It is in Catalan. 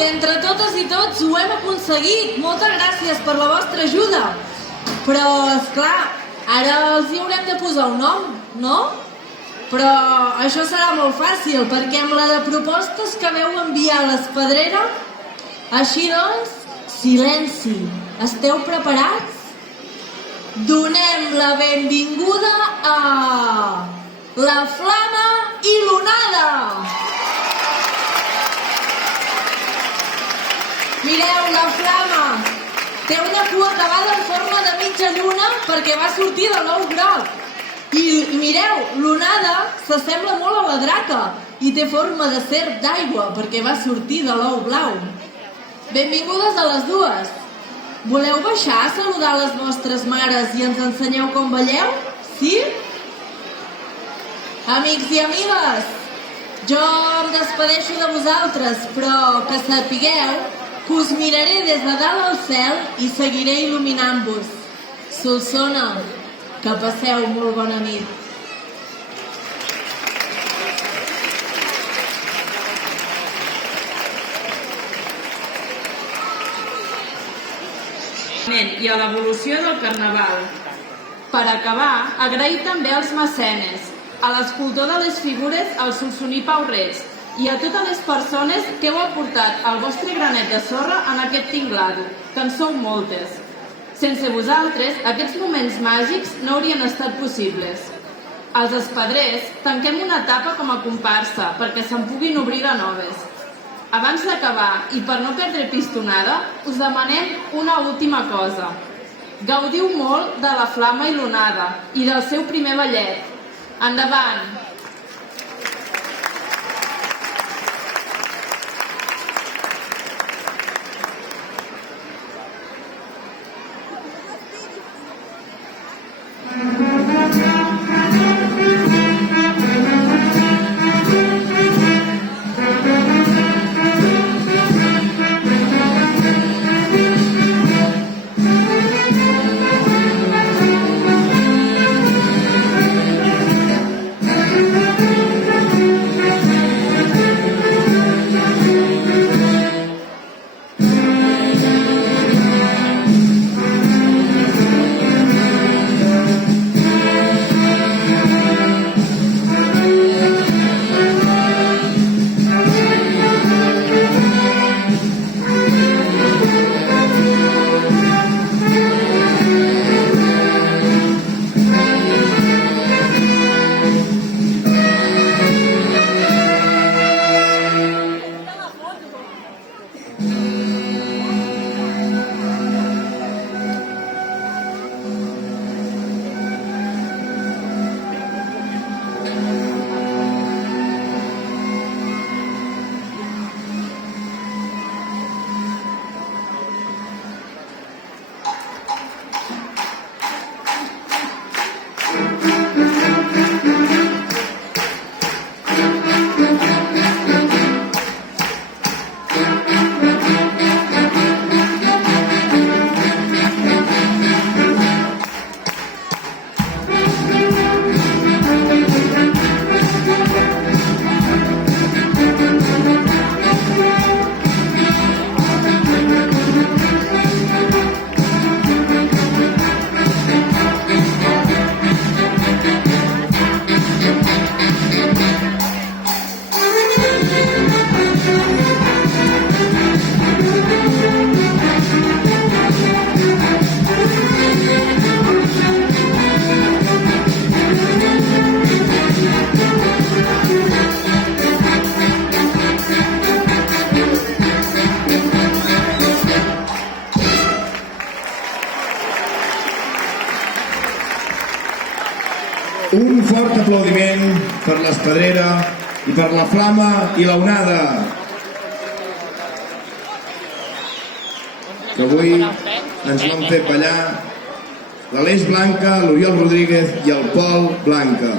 sigut, entre totes i tots ho hem aconseguit. Moltes gràcies per la vostra ajuda. Però, esclar, ara els hi haurem de posar un nom, no? Però això serà molt fàcil, perquè amb la de propostes que veu enviar l'Espedrera, així doncs, silenci. Esteu preparats? Donem la benvinguda a la Flama i l'Onada! Mireu, la Flama té una cua acabada en forma de mitja lluna perquè va sortir de l'ou groc. I mireu, l'Onada s'assembla molt a la draca i té forma de serp d'aigua perquè va sortir de l'ou blau. Benvingudes a les dues. Voleu baixar a saludar les vostres mares i ens ensenyeu com balleu? Sí? Amics i amigues, jo em despedeixo de vosaltres, però que sapigueu que us miraré des de dalt al cel i seguiré il·luminant-vos. Solsona, que passeu molt bona nit. I a l'evolució del Carnaval. Per acabar, agrair també als mecenes, a l'escultor de les figures, al Solsoní Pau Res, i a totes les persones que heu aportat el vostre granet de sorra en aquest tinglado, que en sou moltes. Sense vosaltres, aquests moments màgics no haurien estat possibles. Els espedrers tanquem una etapa com a comparsa perquè se'n puguin obrir de noves. Abans d'acabar, i per no perdre pistonada, us demanem una última cosa. Gaudiu molt de la Flama i l'Onada i del seu primer ballet. Endavant! Un fort aplaudiment per l'Espedrera i per la Flama i l'Onada, que avui ens van fer ballar l'Aleix Blanca, l'Oriol Rodríguez i el Pol Blanca.